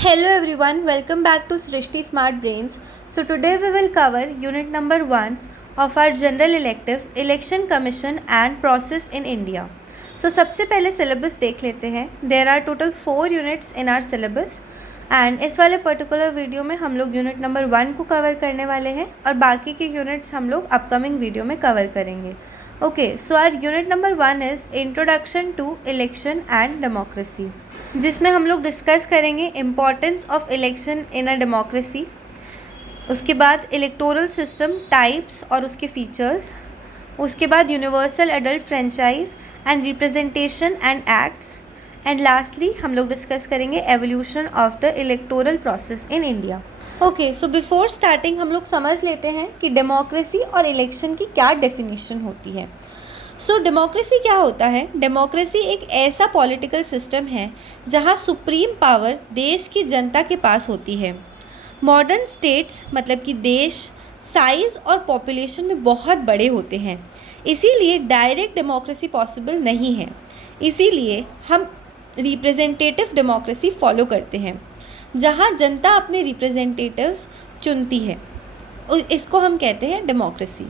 Hello everyone, welcome back to Srishti Smart Brains. So today we will cover unit number 1 of our general elective Election Commission and Process in India. So सबसे पहले syllabus देख लेते हैं. There are total 4 units in our syllabus and इस वाले particular video में हम लोग यूनिट नंबर 1 को कवर करने वाले हैं और बाकी के यूनिट्स हम लोग अपकमिंग वीडियो में कवर करेंगे. Okay, so our unit number 1 is introduction to election and democracy, जिसमें हम लोग डिस्कस करेंगे importance of election in a democracy. उसके बाद इलेक्टोरल सिस्टम टाइप्स और उसके फीचर्स. उसके बाद universal adult franchise and representation and acts. And lastly हम लोग डिस्कस करेंगे evolution of the electoral process in India. Okay, so before starting हम लोग समझ लेते हैं कि डेमोक्रेसी और इलेक्शन की क्या डेफिनेशन होती है. सो डेमोक्रेसी क्या होता है? डेमोक्रेसी एक ऐसा पॉलिटिकल सिस्टम है जहां सुप्रीम पावर देश की जनता के पास होती है. मॉडर्न स्टेट्स मतलब कि देश साइज़ और पॉपुलेशन में बहुत बड़े होते हैं, इसीलिए डायरेक्ट डेमोक्रेसी पॉसिबल नहीं है. इसीलिए हम रिप्रेजेंटेटिव डेमोक्रेसी फॉलो करते हैं जहां जनता अपने रिप्रेजेंटेटिव्स चुनती है. इसको हम कहते हैं डेमोक्रेसी.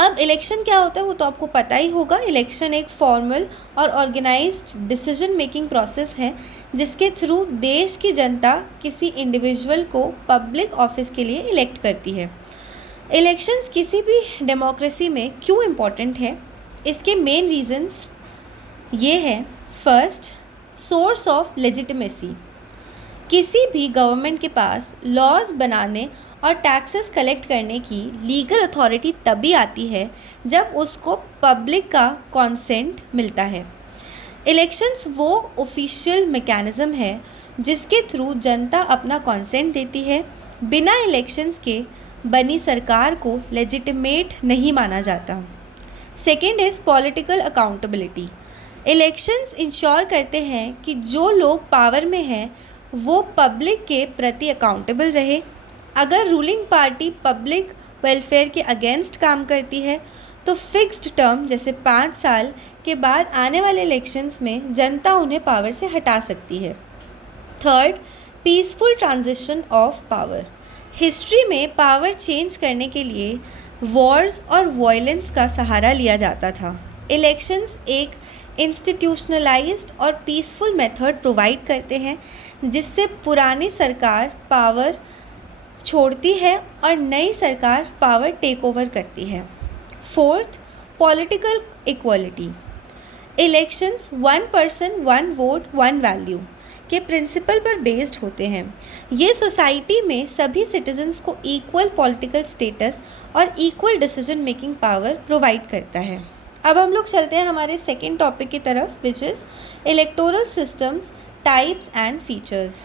अब इलेक्शन क्या होता है वो तो आपको पता ही होगा. इलेक्शन एक फॉर्मल और ऑर्गेनाइज्ड डिसीजन मेकिंग प्रोसेस है जिसके थ्रू देश की जनता किसी इंडिविजुअल को पब्लिक ऑफिस के लिए इलेक्ट करती है. इलेक्शंस किसी भी डेमोक्रेसी में क्यों इम्पॉर्टेंट है? इसके मेन रीजंस ये हैं. First, source of legitimacy. किसी भी गवर्नमेंट के पास लॉज बनाने और टैक्सेस कलेक्ट करने की लीगल अथॉरिटी तभी आती है जब उसको पब्लिक का कॉन्सेंट मिलता है. इलेक्शंस वो ऑफिशियल मैकेनिज़्म है जिसके थ्रू जनता अपना कॉन्सेंट देती है. बिना इलेक्शंस के बनी सरकार को लेजिटिमेट नहीं माना जाता. Second is political accountability. Elections ensure करते हैं कि जो लोग पावर में हैं वो पब्लिक के प्रति अकाउंटेबल रहे. अगर रूलिंग पार्टी पब्लिक वेलफेयर के अगेंस्ट काम करती है तो फिक्स्ड टर्म जैसे 5 साल के बाद आने वाले इलेक्शंस में जनता उन्हें पावर से हटा सकती है. Third, peaceful transition of power. History में पावर चेंज करने के लिए वॉर्स और वायलेंस का सहारा लिया जाता था. इलेक्शंस एक इंस्टीट्यूशनलाइज्ड और पीसफुल मेथड प्रोवाइड करते हैं जिससे पुरानी सरकार पावर छोड़ती है और नई सरकार पावर टेक ओवर करती है. Fourth, political equality. Elections 1 person 1 vote 1 value के प्रिंसिपल पर बेस्ड होते हैं. ये सोसाइटी में सभी सिटीजन्स को इक्वल पॉलिटिकल स्टेटस और equal decision making power provide करता है. अब हम लोग चलते हैं हमारे सेकेंड टॉपिक की तरफ, which is electoral systems types and features.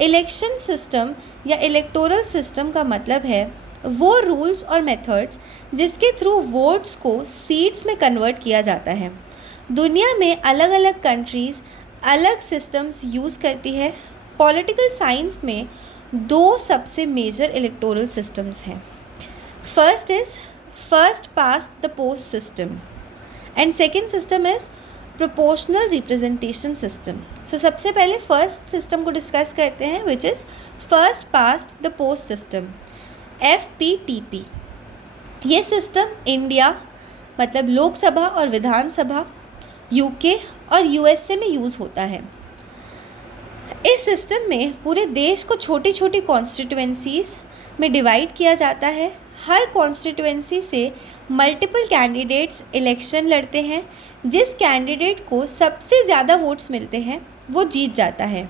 Election system या इलेक्टोरल सिस्टम का मतलब है वो रूल्स और मेथड्स जिसके थ्रू वोट्स को सीट्स में कन्वर्ट किया जाता है. दुनिया में अलग अलग कंट्रीज़ अलग सिस्टम्स यूज़ करती है. पॉलिटिकल साइंस में 2 सबसे मेजर इलेक्टोरल सिस्टम्स हैं. First is first past the post system and second system is proportional representation system. So सबसे पहले फर्स्ट सिस्टम को डिस्कस करते हैं which is first past the post system, FPTP. ये system India मतलब लोकसभा और Vidhan Sabha, UK और USA में यूज़ होता है. इस सिस्टम में पूरे देश को छोटी छोटी कॉन्स्टिट्यूएंसीज़ में डिवाइड किया जाता है. हर कॉन्स्टिट्यूएंसी से मल्टीपल कैंडिडेट्स इलेक्शन लड़ते हैं. जिस कैंडिडेट को सबसे ज़्यादा वोट्स मिलते हैं वो जीत जाता है.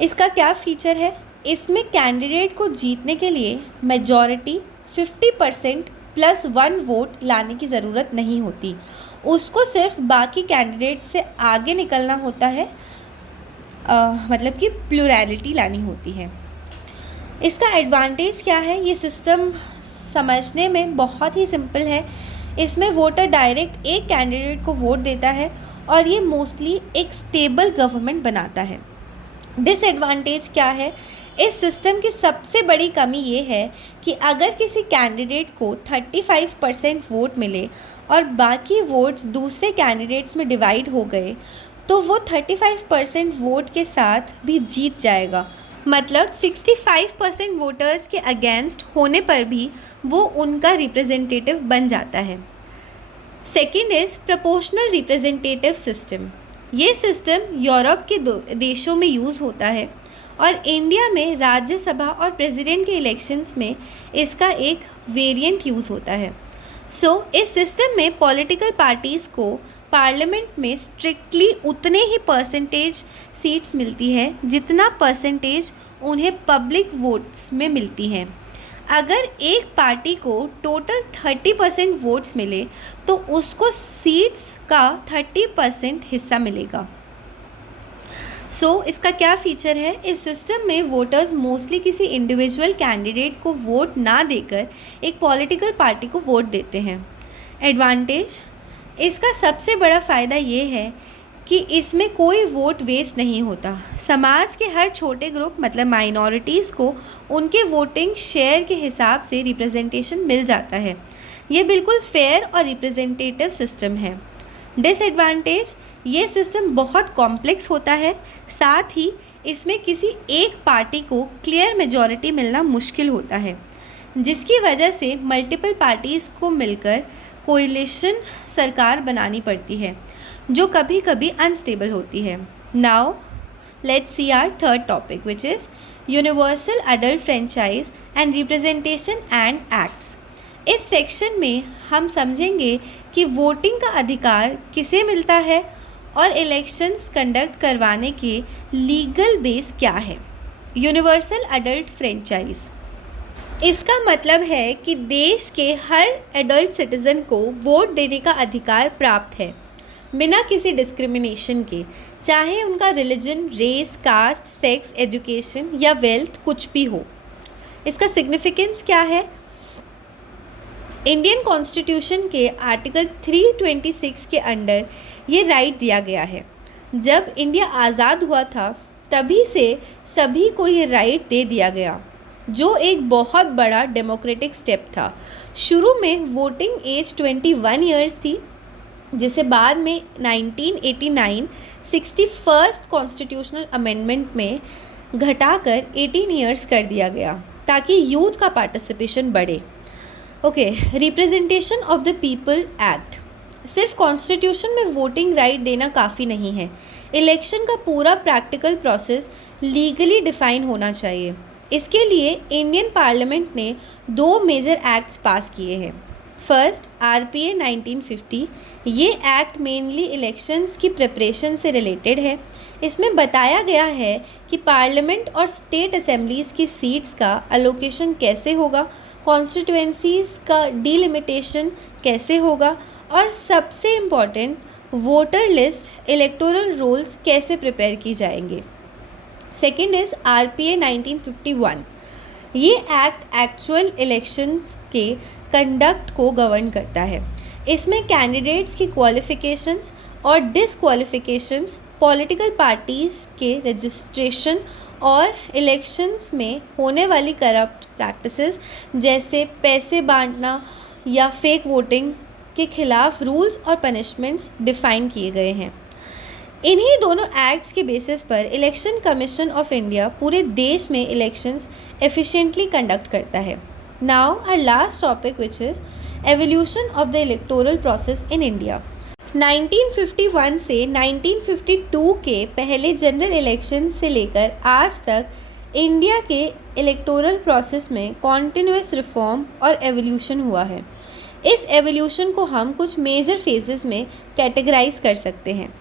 इसका क्या फ़ीचर है? इसमें कैंडिडेट को जीतने के लिए मेजॉरिटी 50% + 1 वोट लाने की ज़रूरत नहीं होती. उसको सिर्फ बाकी कैंडिडेट से आगे निकलना होता है, मतलब कि प्लुरैलिटी लानी होती है. इसका एडवांटेज क्या है? ये सिस्टम समझने में बहुत ही सिंपल है. इसमें वोटर डायरेक्ट एक कैंडिडेट को वोट देता है और ये मोस्टली एक स्टेबल गवर्नमेंट बनाता है. डिसएडवांटेज क्या है? इस सिस्टम की सबसे बड़ी कमी ये है कि अगर किसी कैंडिडेट को 35% वोट मिले और बाकी वोट्स दूसरे कैंडिडेट्स में डिवाइड हो गए तो वो 35% वोट के साथ भी जीत जाएगा। मतलब 65% वोटर्स के अगेंस्ट होने पर भी वो उनका रिप्रेजेंटेटिव बन जाता है। Second is proportional representative system. ये सिस्टम यूरोप के देशों में यूज़ होता है और इंडिया में राज्यसभा और प्रेसिडेंट के इलेक्शंस में इसका एक वेरिएंट यूज़ होता है। इस सिस्टम में पॉलिटिकल पार्टीज़ को पार्लियामेंट में स्ट्रिक्टली उतने ही परसेंटेज सीट्स मिलती है जितना परसेंटेज उन्हें पब्लिक वोट्स में मिलती हैं। अगर एक पार्टी को टोटल 30% वोट्स मिले तो उसको सीट्स का 30% हिस्सा मिलेगा। इसका क्या फ़ीचर है? इस सिस्टम में वोटर्स मोस्टली किसी इंडिविजुअल कैंडिडेट को वोट ना देकर एक पॉलिटिकल पार्टी को वोट देते हैं। एडवांटेज, इसका सबसे बड़ा फ़ायदा ये है कि इसमें कोई वोट वेस्ट नहीं होता। समाज के हर छोटे ग्रुप मतलब माइनॉरिटीज़ को उनके वोटिंग शेयर के हिसाब से रिप्रेजेंटेशन मिल जाता है। ये बिल्कुल फेयर और रिप्रेजेंटेटिव सिस्टम है। डिसएडवांटेज, ये सिस्टम बहुत कॉम्प्लेक्स होता है, साथ ही इसमें किसी एक पार्टी को क्लियर मेजॉरिटी मिलना मुश्किल होता है, जिसकी वजह से मल्टीपल पार्टीज़ को मिलकर कोएलिशन सरकार बनानी पड़ती है जो कभी कभी अनस्टेबल होती है। Now let's see our third topic which is universal adult franchise and representation and acts. इस सेक्शन में हम समझेंगे कि वोटिंग का अधिकार किसे मिलता है और इलेक्शंस कंडक्ट करवाने के लीगल बेस क्या है। यूनिवर्सल अडल्ट फ्रेंचाइज, इसका मतलब है कि देश के हर एडल्ट सिटीज़न को वोट देने का अधिकार प्राप्त है बिना किसी डिस्क्रिमिनेशन के, चाहे उनका religion, race, caste, sex, education या वेल्थ कुछ भी हो। इसका सिग्निफिकेंस क्या है? इंडियन कॉन्स्टिट्यूशन के आर्टिकल 326 के अंडर ये राइट दिया गया है। जब इंडिया आज़ाद हुआ था तभी से सभी को ये राइट दे दिया गया, जो एक बहुत बड़ा डेमोक्रेटिक स्टेप था। शुरू में वोटिंग एज 21 ईयर्स थी, जिसे बाद में 1989 61st कॉन्स्टिट्यूशनल अमेंडमेंट में घटाकर 18 ईयर्स कर दिया गया ताकि यूथ का पार्टिसिपेशन बढ़े। Representation of the people act, सिर्फ कॉन्स्टिट्यूशन में वोटिंग राइट देना काफ़ी नहीं है। इलेक्शन का पूरा प्रैक्टिकल प्रोसेस लीगली डिफाइन होना चाहिए। इसके लिए इंडियन पार्लियामेंट ने 2 मेजर एक्ट्स पास किए हैं। First, RPA 1950। ये एक्ट मेनली इलेक्शंस की प्रिपरेशन से रिलेटेड है। इसमें बताया गया है कि पार्लियामेंट और स्टेट असेंबलीज़ की सीट्स का अलोकेशन कैसे होगा, कॉन्स्टिट्यूएंसीज़ का डिलिमिटेशन कैसे होगा और सबसे important voter list, electoral rolls कैसे प्रिपेयर की जाएंगे। Second is RPA 1951। ये एक्ट एक्चुअल इलेक्शंस के कंडक्ट को गवर्न करता है। इसमें कैंडिडेट्स की क्वालिफ़िकेशंस और डिसक्वालिफ़िकेशंस, पॉलिटिकल पार्टीज़ के रजिस्ट्रेशन और इलेक्शंस में होने वाली करप्ट प्रैक्टिसेस जैसे पैसे बांटना या फेक वोटिंग के खिलाफ रूल्स और पनिशमेंट्स डिफ़ाइन किए गए हैं। इन्हीं दोनों एक्ट्स के बेसिस पर इलेक्शन कमीशन ऑफ इंडिया पूरे देश में इलेक्शंस एफिशिएंटली कंडक्ट करता है। Now our last topic which is evolution of the electoral process in India. 1951 से 1952 के पहले जनरल इलेक्शन से लेकर आज तक इंडिया के इलेक्टोरल प्रोसेस में कॉन्टिन्यूस रिफॉर्म और एवोल्यूशन हुआ है। इस एवोल्यूशन को हम कुछ मेजर फेजेस में कैटेगराइज कर सकते हैं।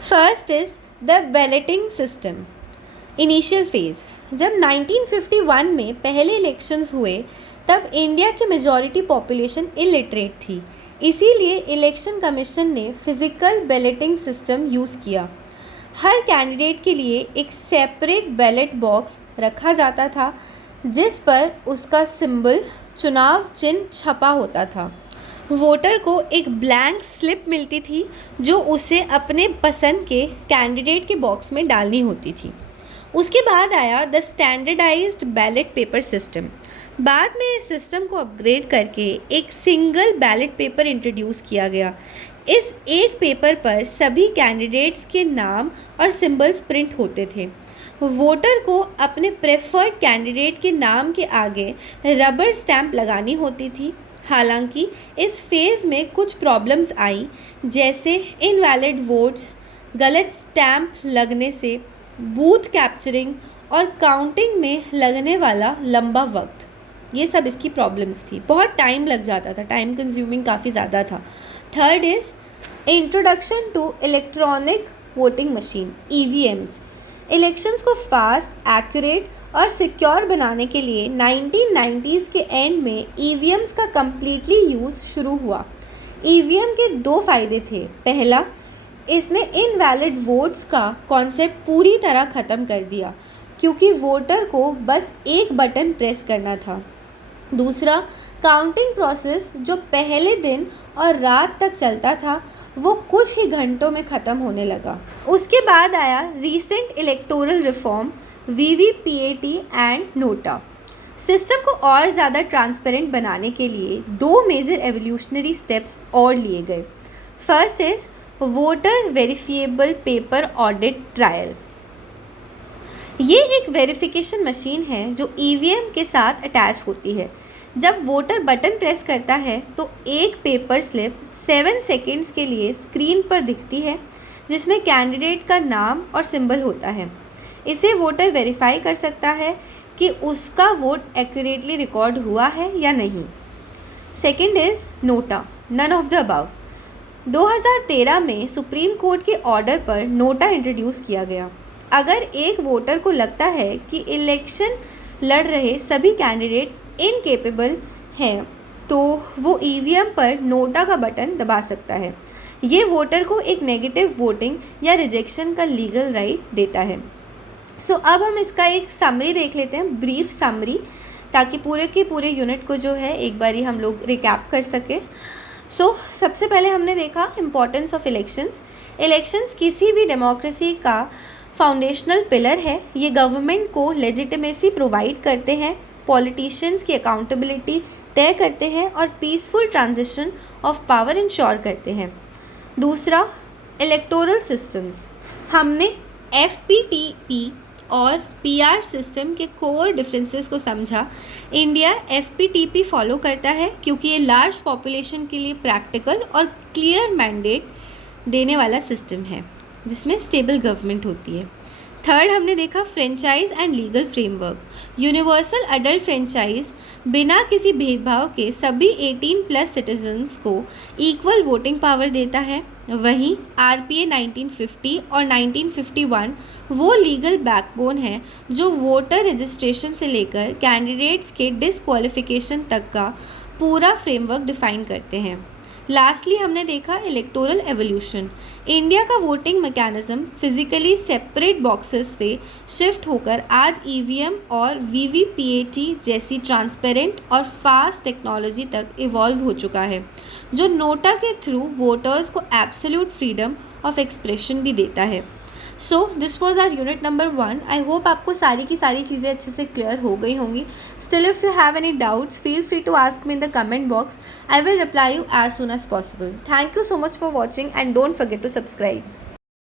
First is the balloting system. Initial phase, जब 1951 में पहले इलेक्शंस हुए तब इंडिया की मेजॉरिटी पॉपुलेशन इलिटरेट थी, इसीलिए इलेक्शन कमीशन ने फिज़िकल बैलेटिंग सिस्टम यूज़ किया। हर कैंडिडेट के लिए एक सेपरेट बैलेट बॉक्स रखा जाता था जिस पर उसका सिंबल, चुनाव चिन्ह छपा होता था। वोटर को एक ब्लैंक स्लिप मिलती थी जो उसे अपने पसंद के कैंडिडेट के बॉक्स में डालनी होती थी। उसके बाद आया the standardised ballot paper system. बाद में इस सिस्टम को अपग्रेड करके एक सिंगल बैलेट पेपर इंट्रोड्यूस किया गया। इस एक पेपर पर सभी कैंडिडेट्स के नाम और सिंबल्स प्रिंट होते थे। वोटर को अपने प्रेफर्ड कैंडिडेट के नाम के आगे रबर स्टैंप लगानी होती थी। हालांकि इस फेज़ में कुछ प्रॉब्लम्स आई, जैसे इनवैलिड वोट्स, गलत स्टैंप लगने से, बूथ कैप्चरिंग और काउंटिंग में लगने वाला लंबा वक्त। ये सब इसकी प्रॉब्लम्स थी। बहुत टाइम लग जाता था, टाइम कंज्यूमिंग काफ़ी ज़्यादा था। Third is introduction to electronic voting machine EVMs। Elections को फास्ट, एक्यूरेट और सिक्योर बनाने के लिए 1990s के एंड में EVMs का कम्प्लीटली यूज़ शुरू हुआ। EVM के 2 फ़ायदे थे। पहला, इसने इनवैलिड वोट्स का कॉन्सेप्ट पूरी तरह ख़त्म कर दिया, क्योंकि वोटर को बस एक बटन प्रेस करना था। दूसरा, काउंटिंग प्रोसेस जो पहले दिन और रात तक चलता था, वो कुछ ही घंटों में ख़त्म होने लगा। उसके बाद आया recent electoral reform VVPAT and NOTA. System को और ज़्यादा ट्रांसपेरेंट बनाने के लिए 2 मेजर एवोल्यूशनरी स्टेप्स और लिए गए। First is voter verifiable paper audit trial. ये एक वेरिफिकेशन मशीन है जो EVM के साथ अटैच होती है। जब वोटर बटन प्रेस करता है तो एक पेपर स्लिप 7 सेकेंड्स के लिए स्क्रीन पर दिखती है, जिसमें कैंडिडेट का नाम और सिंबल होता है। इसे वोटर वेरीफाई कर सकता है कि उसका वोट एक्यूरेटली रिकॉर्ड हुआ है या नहीं। Second is NOTA, none of the above. 2013 में सुप्रीम कोर्ट के ऑर्डर पर नोटा इंट्रोड्यूस किया गया। अगर एक वोटर को लगता है कि इलेक्शन लड़ रहे सभी कैंडिडेट्स इनकेपेबल हैं, तो वो EVM पर नोटा का बटन दबा सकता है। ये वोटर को एक नेगेटिव वोटिंग या रिजेक्शन का लीगल राइट देता है। अब हम इसका एक समरी देख लेते हैं, ब्रीफ समरी, ताकि पूरे के पूरे यूनिट को जो है एक बारी हम लोग रिकैप कर सकें। सबसे पहले हमने देखा इम्पोर्टेंस ऑफ इलेक्शंस। इलेक्शंस किसी भी डेमोक्रेसी का फाउंडेशनल पिलर है। ये गवर्नमेंट को लेजिटिमेसी प्रोवाइड करते हैं, पॉलिटिशियंस की अकाउंटेबिलिटी तय करते हैं और peaceful transition of power ensure करते हैं। दूसरा, इलेक्टोरल सिस्टम्स। हमने FPTP और PR सिस्टम के कोर डिफरेंसेस को समझा। इंडिया FPTP फॉलो करता है क्योंकि ये लार्ज पॉपुलेशन के लिए प्रैक्टिकल और क्लियर मैंडेट देने वाला सिस्टम है, जिसमें स्टेबल गवर्नमेंट होती है। थर्ड, हमने देखा franchise and legal framework. Universal adult franchise बिना किसी भेदभाव के सभी 18+ सिटीजन्स को इक्वल वोटिंग पावर देता है। वहीं RPA 1950 और 1951 वो लीगल बैकबोन है जो वोटर रजिस्ट्रेशन से लेकर कैंडिडेट्स के डिसक्वालिफिकेशन तक का पूरा फ्रेमवर्क डिफाइन करते हैं। लास्टली हमने देखा इलेक्टोरल एवोल्यूशन। इंडिया का voting mechanism physically separate boxes से शिफ्ट होकर आज EVM और VVPAT जैसी ट्रांसपेरेंट और फास्ट टेक्नोलॉजी तक इवॉल्व हो चुका है, जो नोटा के थ्रू वोटर्स को एब्सोल्यूट फ्रीडम ऑफ एक्सप्रेशन भी देता है। This was our unit number 1। I hope आपको सारी की सारी चीज़ें अच्छे से क्लियर हो गई होंगी। Still if you have any doubts, feel free to ask me in the comment box. I will reply you as soon as possible. Thank you so much for watching and don't forget to subscribe.